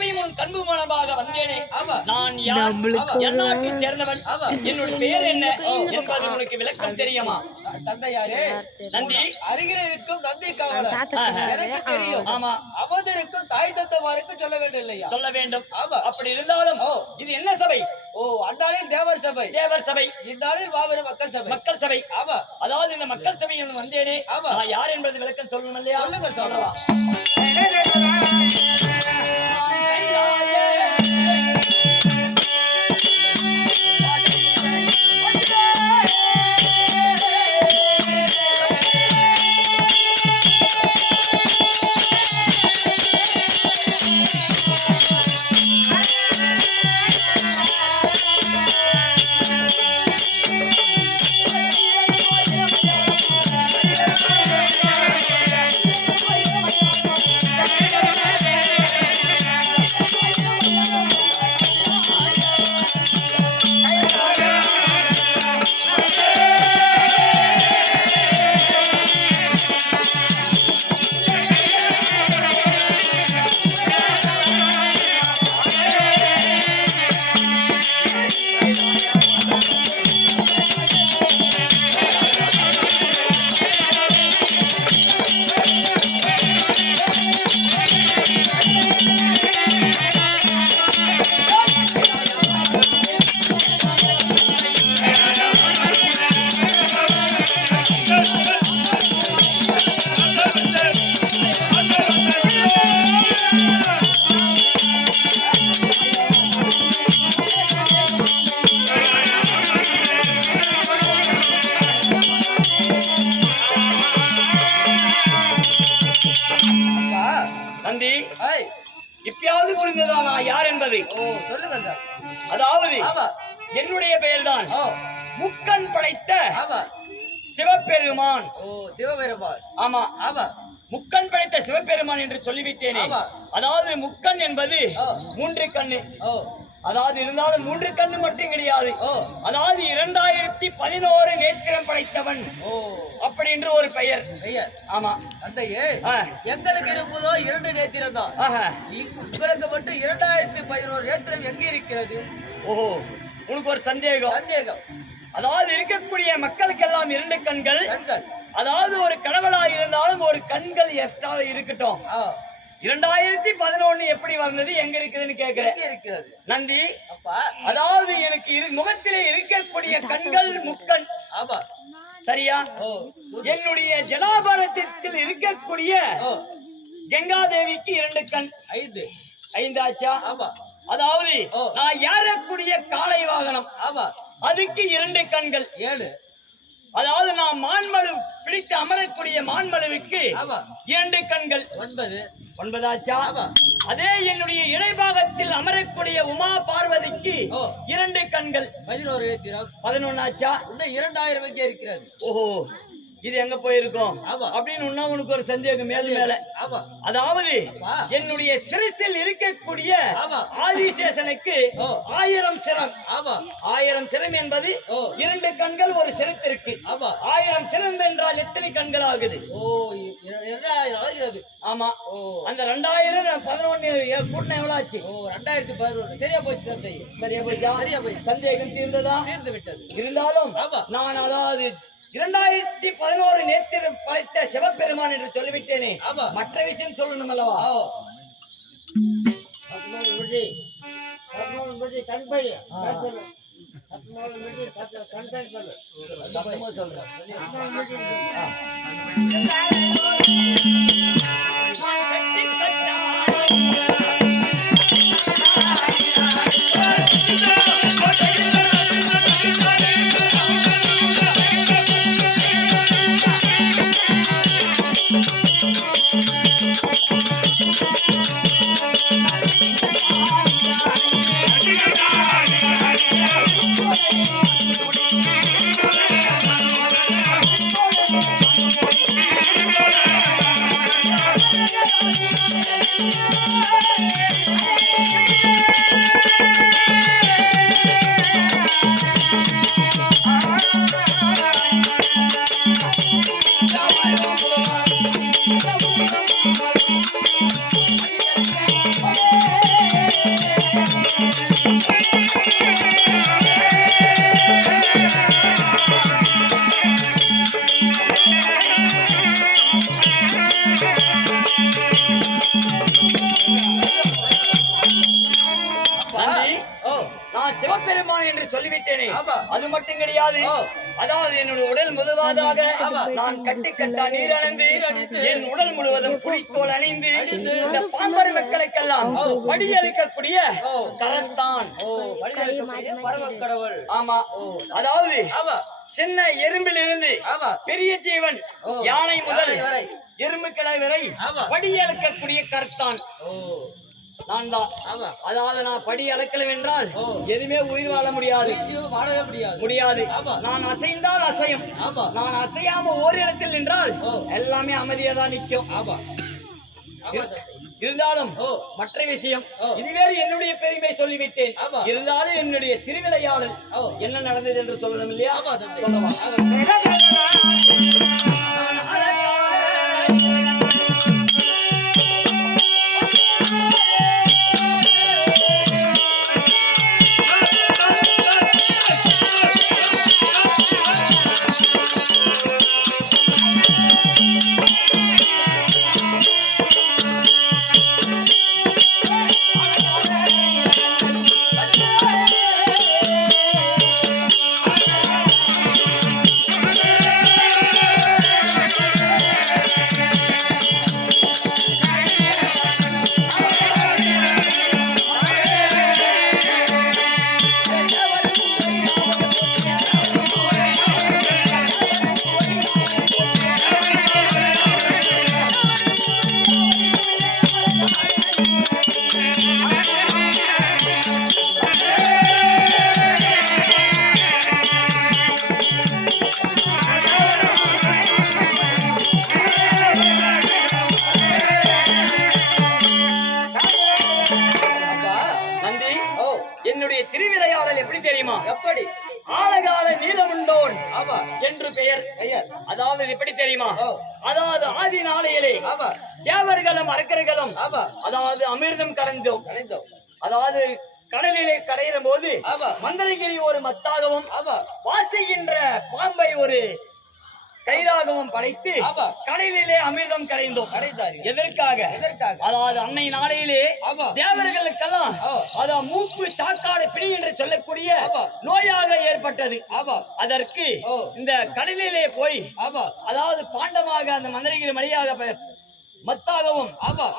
சபை முன் கண்பு மூலமாக வந்தேனே, நான் யார், என்னாருக்கு சேர்ந்தவன், என்னுடைய பெயர் என்ன என்பது உனக்கு விளக்கம் தெரியுமா? தந்தையாரே, நந்தி அருகில் இருக்கும் நந்தி காவலர் எனக்கு தெரியும். ஆமா, அவதற்கும் தாய் தந்தமாருக்கும் சொல்ல வேண்டும் இல்லையா? சொல்ல வேண்டும். அப்படி இருந்தாலும் இது என்ன சபை? ஓ, அந்நாளில் தேவர் சபை, தேவர் சபை, இந்நாளில் மாபெரும் மக்கள் சபை. மக்கள் சபை. ஆமா, அதாவது இந்த மக்கள் சபையில் வந்தேனே, நான் யார் என்பது விளக்கம் சொல்லணும் இல்லையா? சொல்லுங்க, சொல்லலாம். இப்பயாவது புரிந்ததா நான் யார் என்பது? சொல்லுங்க. அதாவது என்னுடைய பெயர்தான் முக்கண் படைத்த சிவபெருமான். சிவபெருமான். ஆமா ஆமா, முக்கண் படைத்த சிவபெருமான் என்று சொல்லிவிட்டேனே. அதாவது முக்கண் என்பது 3 கண்ணு. அதாவது இருந்தாலும் 3 கண்ணு மட்டும் கிடையாது. அதாவது 2011 நேத்திரம் படைத்தவன் அப்படி என்று ஒரு பெயர். ஆமா அந்தையே, எங்களுக்கு இருப்பதோ 2 நேத்திரம் தான். உங்களுக்கு மட்டும் 2011 நேத்திரம் எங்க இருக்கிறது? ஓஹோ, உனக்கு ஒரு சந்தேகம். அதாவது இருக்கக்கூடிய மக்களுக்கெல்லாம் 2 கண்கள். அதாவது ஒரு கடவுளா இருந்தாலும் ஒரு கண்கள் எக்ஸ்ட்ரா இருக்கட்டும். 2011 எப்படி வந்தது, எங்க இருக்குதுன்னு கேக்குறேன். நந்தி, அதாவது எனக்கு முகத்திலே இருக்கக்கூடிய கண்கள் முக்கண். சரியா? என்னுடைய ஜனாபாரத்தில் இருக்கக்கூடிய கங்காதேவிக்கு 2 கண். 5 ஆச்சா? அதாவது நான் ஏறக்கூடிய காளை வாகனம், அதுக்கு 2 கண்கள். 7. அதாவது நான் மான்மழு பிடித்து அமரக்கூடிய மான்மழுவுக்கு 2 கண்கள். 9 ஆச்சா? அதே என்னுடைய இடைபாகத்தில் அமரக்கூடிய உமா பார்வதிக்கு 2 கண்கள். 11 ஆச்சா? 2000 இருக்கிறது. ஓஹோ, இது எங்க போயிருக்கோம் அப்படின்னு உனக்கு ஒரு சந்தேகம் மேலும் மேல. அதாவது என்னுடைய சிரசில் இருக்கக்கூடிய ஆதிசேஷனுக்கு 1000 சிரம். 1000 சிரம் என்பது 2 கண்கள் ஒரு சிரத்திற்கு. 1000 சிரம் என்றால் எத்தனை கண்கள் ஆகுது? 2000. ஆமா, அந்த 2011 கூட்டினா எவ்வளவு ஆச்சு? 2011. சரியா போச்சு. சரியா போச்சு. சந்தேகம் தீர்ந்ததா? தீர்ந்து விட்டது. இருந்தாலும் நான் அதாவது 2011 நேத்திரம் படைத்த சிவபெருமான் என்று சொல்லிவிட்டேனே, மற்ற விஷயம் சொல்லணும் அல்லவா? சொல்லிவிட்டேனே அது மட்டும் கிடையாது. அதாவது என்னுடைய உடல் முழுவதாக நான் கட்டா நீர் அணிந்து என் உடல் முழுவதும் புலித்தோல் அணிந்து இந்த பாம்பர் மக்களுக்கெல்லாம் வழியளிக்கக்கூடிய கரத்தான் கடவுள். ஆமா, அதாவது சின்ன எறும்பில் இருந்து பெரிய ஜீவன் யானை முதல் எறும்பு கிளை வரை படி அளக்கக்கூடிய கர்த்தான் நான் தான். அதாவது நான் படி அளக்கலாம் என்றால் எதுவுமே உயிர் வாழ முடியாது, முடியாது. நான் அசைந்தால் அசையும், நான் அசையாம ஓரிடத்தில் நின்றால் எல்லாமே அமைதியா தான் நிற்கும். இருந்தாலும் மற்ற விஷயம் இது வேறு, என்னுடைய பெருமை சொல்லிவிட்டேன். இருந்தாலும் என்னுடைய திருவிளையாடல் என்ன நடந்தது என்று சொல்லணும் இல்லையா? என்னுடைய திருவிளையாடல் எப்படி தெரியுமா? எப்படி? ஆலகால நீலமுண்டோன் என்று பெயர். அதாவது எப்படி தெரியுமா? அதாவது ஆதி நாளையிலே தேவர்களும் அரக்கர்களும் அதாவது அமிர்தம் கடைந்தோம். அதாவது கடலிலே கடையிற போது மந்தரகிரி ஒரு மத்தாகவும் வாசிக்கின்ற பாம்பை ஒரு கயிறாகவும் படைத்து கடலிலே அமிர்தம் கரைந்தோம். எதற்காக? அதாவது அன்னை நாளையிலே தேவர்களுக்கெல்லாம் அதாவது மூப்பு சாக்காடு பிடி என்று சொல்லக்கூடிய நோயாக ஏற்பட்டது. அதற்கு இந்த கடலிலே போய் அதாவது பாண்டமாக அந்த மந்திரகிரி மலையாக மத்தாகவும்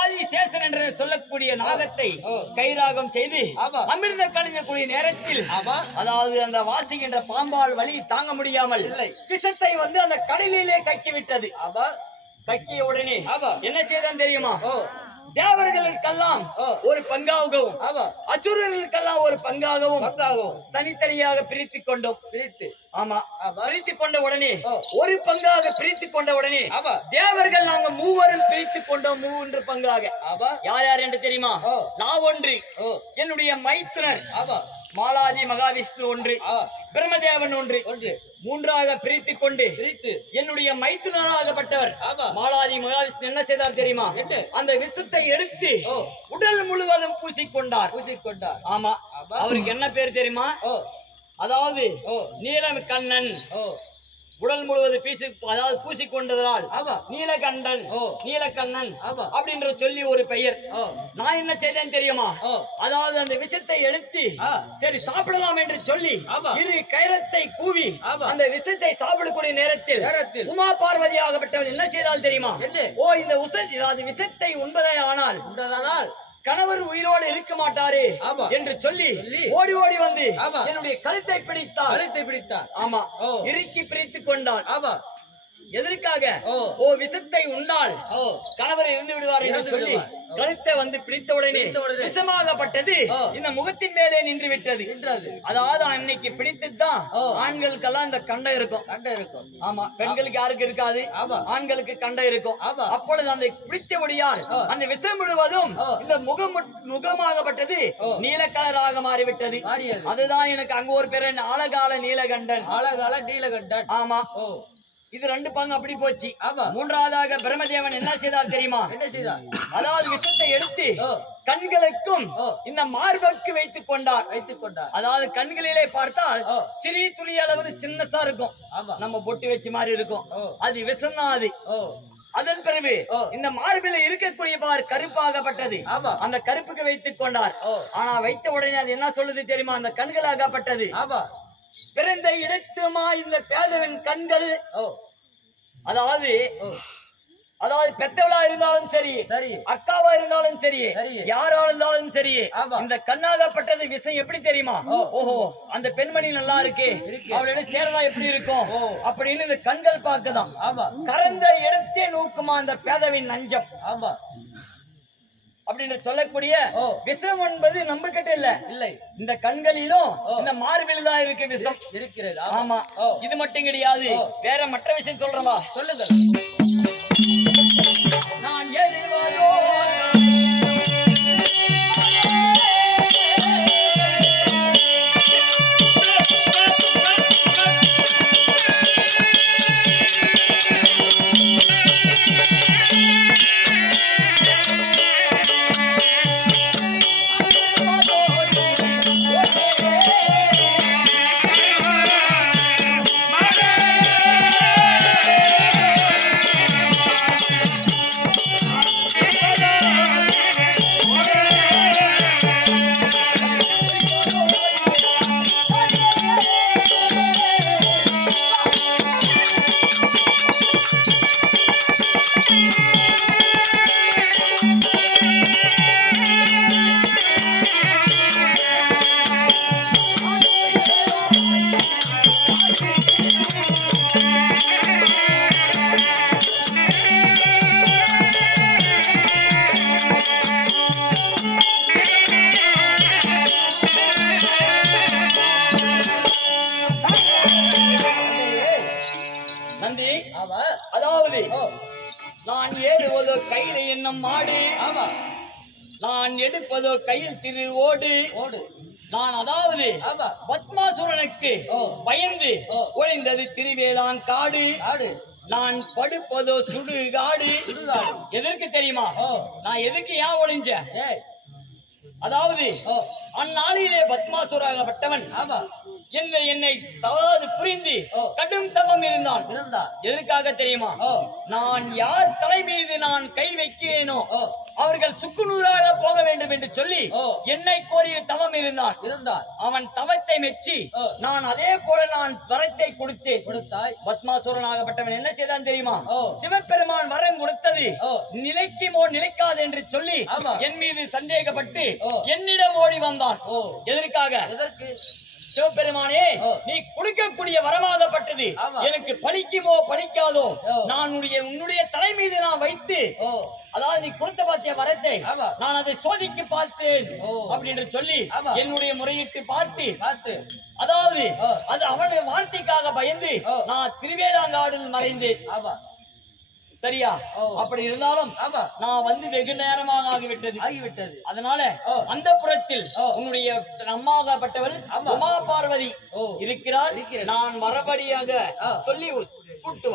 ஆதிசேஷன் என்று சொல்லக்கூடிய நாகத்தை கைராகம் செய்து அமிர்த கழிக்கக்கூடிய நேரத்தில் அதாவது அந்த வாசிக்கின்ற பாம்பால் வலி தாங்க முடியாமல் விஷத்தை வந்து அந்த கடலிலே கக்கிவிட்டது. கக்கிய உடனே என்ன செய்தான் தெரியுமா? தேவர்களுக்கெல்லாம் ஒரு பங்காகவும் அசுரர்களுக்கெல்லாம் ஒரு பங்காகவும் தனித்தனியாக பிரித்து கொண்டோம். ஆமா, பிரித்து கொண்ட உடனே ஒரு பங்காக பிரித்து கொண்ட உடனே தேவர்கள் நாங்க மூவரும் பிரித்து கொண்டோம் 3 பங்காக. யார் யார் என்று தெரியுமா? நான் ஒன்று, என்னுடைய மைத்துனர் மாலாதி மகாவிஷ்ணு ஒன்று, பிரம்மதேவன் ஒன்று, மூன்றாக பிரித்து கொண்டு என்னுடைய மைத்துனராகப்பட்டவர் மாலாதி மகாவிஷ்ணு என்ன செய்தார் தெரியுமா? அந்த விஷத்தை எடுத்து உடல் முழுவதும் பூசிக்கொண்டார். ஆமா, அவருக்கு என்ன பேர் தெரியுமா? அதாவது நீலம் கண்ணன். உடல் முழுவதும் அதாவது பூசிக்கொண்டதால் நீலகண்டன், நீலக்கண்ணன் அப்படின்ற சொல்லி ஒரு பெயர். நான் என்ன செய்தேன் தெரியுமா? அதாவது அந்த விஷத்தை எடுத்து சரி சாப்பிடலாம் என்று சொல்லி இரு கயிறத்தை கூவி அந்த விஷத்தை சாப்பிடக்கூடிய நேரத்தில் உமா பார்வதி ஆகப்பட்டவன் என்ன செய்தால் தெரியுமா? இந்த விஷத்தை உண்பதே ஆனால் கணவர் உயிரோடு இருக்க மாட்டாரு என்று சொல்லி ஓடி ஓடி வந்து என்னுடைய கழுத்தை பிடித்தார். ஆமா, இறுக்கி பிரித்து கொண்டான். எதற்காக? விஷத்தை உண்டால் கணவரை இருந்து விடுவார் என்று சொல்லி கழுத்தை வந்து பிடித்தவுடனே விஷமாகப்பட்டது இந்த முகத்தின் மேலே நின்று விட்டது. அதாவது அன்னைக்கு பிடித்துதான் ஆண்களுக்கெல்லாம் இந்த கண்டை இருக்கும். ஆமா, பெண்களுக்கு யாருக்கு இருக்காது, ஆண்களுக்கு கண்டை இருக்கும். அப்பொழுது அந்த பிடித்தபடியால் அந்த விஷம் முழுவதும் இந்த முகமாகப்பட்டது நீல கலராக மாறிவிட்டது. அதுதான் எனக்கு அங்க ஒரு பேர் ஆலகால நீலகண்டன். ஆமா, இது 2 பங்கு அப்படி போச்சு. மூன்றாவதாக பிரம்மதேவன் என்ன செய்தார் தெரியுமா? அதாவது விஷத்தை எடுத்து கண்களுக்கும் இந்த மார்புக்கு வைத்துக் கொண்டார். அதாவது கண்களிலே பார்த்தால் சிறிய துளி அளவு சின்னசா இருக்கும், நம்ம பொட்டு வச்சு மாதிரி இருக்கும். அது விஷம் தான். அதன் பிறகு இந்த மார்பில் இருக்கக்கூடிய பார் கருப்பாகப்பட்டது. ஆமா. அந்த கருப்புக்கு வைத்துக் கொண்டார். ஆனா வைத்த உடனே அது என்ன சொல்லுது தெரியுமா? அந்த கண்களாகப்பட்டது. ஆமா. பிறந்த இடத்துமா இந்த பேதவன் கண்கள். அதாவது அதாவது பெத்தவளா இருந்தாலும் சரி, சரி, அக்காவா இருந்தாலும் சரி, சரி, யாரா இருந்தாலும் சரி, இந்த கண்ணாகப்பட்டது விஷயம் எப்படி தெரியுமா? ஓஹோ, அந்த பெண்மணி நல்லா இருக்கு, அவளோட சேரதா எப்படி இருக்கும் அப்படின்னு இந்த கண்கள் பார்க்குதான். ஆமா. கறந்த இடத்தே நோக்குமா அந்த பேதவின் நஞ்சம். ஆமா. அப்படின்னு சொல்லக்கூடிய விஷம் என்பது நம்ம கிட்ட இல்ல, இல்லை, இந்த கண்களிலும் இந்த மார்பில் தான் இருக்கு விஷம் இருக்கிறது. ஆமா, இது மட்டும் கிடையாது, வேற மற்ற விஷயம் சொல்றவா சொல்லுங்க. நான் எழுவதோ நந்தி. அதாவது நான் ஏறுவதோ கையில என்னும் மாடு, நான் எடுப்பதோ கையில் திரு ஓடு. நான் அதாவது பத்மாசுரனுக்கு பயந்து ஒளிந்தது திருவேளான் காடு. நான் படுப்பதோ சுடுகாடு. எதற்கு தெரியுமா? நான் எதுக்கு ஏன் ஒளிஞ்சேன்? அதாவது அந்நாளிலே பத்மாசுராகப்பட்டவன் என்னை தவறு புரிந்து கடும் தவம் இருந்தான். எதற்காக தெரியுமா? நான் யார் தலை மீது நான் கை வைக்கிறேனோ அவர்கள் சுக்குநூறாக போக வேண்டும் என்று சொல்லி என்னை கோரிய தவம் இருந்தான். அவன் தவத்தை மெச்சி நான் அதே போல நான் வரத்தை கொடுத்தாய். பத்மாசுரனாகப்பட்டவன் என்ன செய்தான் தெரியுமா? சிவபெருமான் வரம் கொடுத்தது நிலைக்குமோ நிலைக்காது என்று சொல்லி என் மீது சந்தேகப்பட்டு என்னிடம் ஓடி வந்தான். எதற்காக? சிவபெருமானே, நீ கொடுக்கக்கூடிய வரமாகப்பட்டது எனக்கு பலிக்குமோ பலிக்காதோ நான் உன்னுடைய தலை மீது நான் வைத்து, அதாவது நீ கொடுத்த பாத்திய வரத்தை நான் அதை சோதிக்கு பார்த்தேன் அப்படின்னு சொல்லி என்னுடைய முறையிட்டு பார்த்து, அதாவது அது அவனுடைய வார்த்தைக்காக பயந்து நான் திருவேளாங்காடில் மறைந்தேன். சரியா? அப்படி இருந்தாலும் நான் வந்து வெகு நேரமாக ஆகிவிட்டது. அதனால அந்த புறத்தில் உன்னுடைய அம்மாகப்பட்டவள் உமா பார்வதி இருக்கிறார். நான் மறுபடியாக சொல்லி கூட்டுவான்.